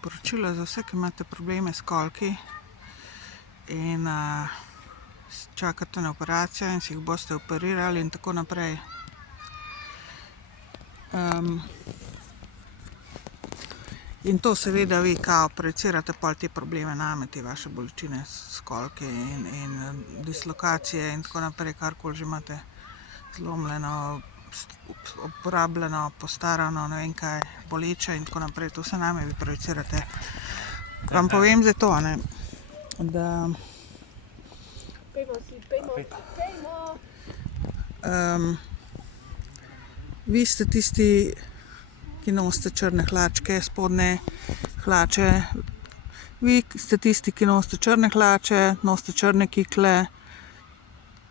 sporočilo za vse, ki imate probleme s kolki in čakate na operacijo in si jih boste operirali in tako naprej. In to seveda vi kao projicirate pol te probleme name, te vaše bolečine s kolke in dislokacije in tako naprej, karkoli že imate zlomljeno, uporabljeno, postarano, ne vem kaj, boleče in tako naprej, to vse name vi projicirate. Vam povem zdaj to, ne, da vi ste tisti, ki nosite črne hlačke, spodnje hlače. Vi ste tisti, ki nosite črne hlače, nosite črne kikle,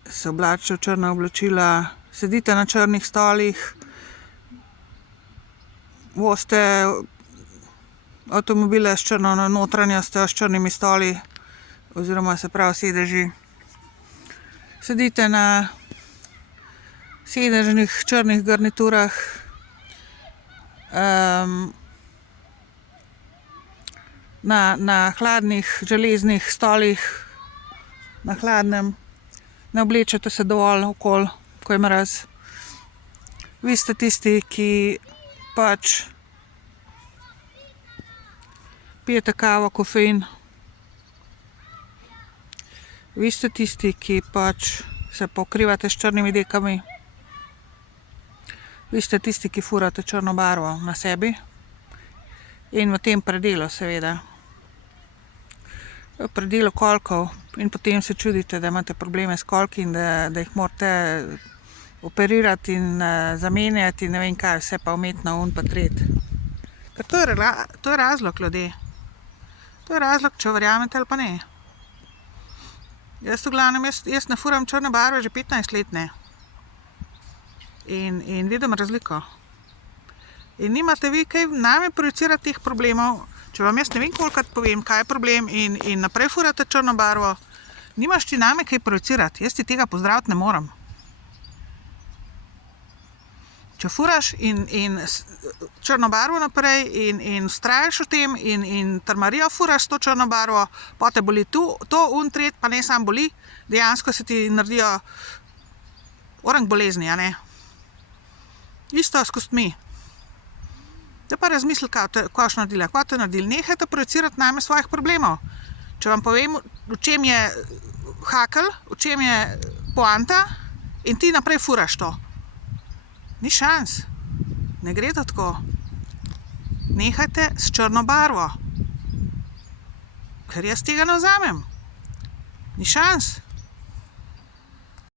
se oblačite v črna oblačila, sedite na črnih stolih, vozite avtomobile s črno notranjostjo, s črnimi stoli oziroma se pravi sedeži. Sedite na sedežnih črnih garniturah, na hladnih železnih stolih, na hladnem, ne oblečete se dovolj okoli, ko je mraz. Vi ste tisti, ki pač pijete kavo, kofein. Vi ste tisti, ki pač se pokrivate s črnimi dekami. Vi ste tisti, ki furate črno barvo na sebi in v tem predelu seveda. V predelu kolkov in potem se čudite, da imate probleme s kolki in da jih morate operirati in zamenjati in ne vem kaj, vse pa umetno pa tret. Ker to je razlog, ljudje. To je razlog, če verjamete ali pa ne. Jaz v glavnem, jaz ne furam črne barve že 15 let, ne. In vidim razliko. In nimate vi kaj name projicirati teh problemov, če vam jaz ne vem kolikokrat povem, kaj je problem in naprej furate črno barvo, nimaš ti name kaj projicirati, jaz ti tega pozdraviti ne morem. Če furaš in črno barvo naprej in vztrajaš v tem in trmarijo furaš s to črno barvo, potem te boli to, tret, pa ne samo boli, dejansko se ti naredijo orang bolezni, a ne. Isto s kostmi. Da pa razmisli, kaj boš naredila, kaj boste naredili. Nehajte projicirati name svojih problemov. Če vam povem, v čem je hakelj, v čem je poanta in ti naprej furaš to. Ni šans. Ne gre to tako. Nehajte s črno barvo. Ker jaz tega ne vzamem. Ni šans.